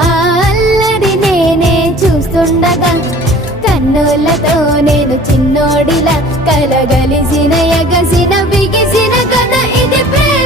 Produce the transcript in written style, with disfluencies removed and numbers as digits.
ఆ అల్లరి నేనే చూస్తుండగా కన్నులతో నేను చిన్నోడిలా కలగలిసిన ఎగసిన బిగిసిన కథ ఇది ప్రేమ.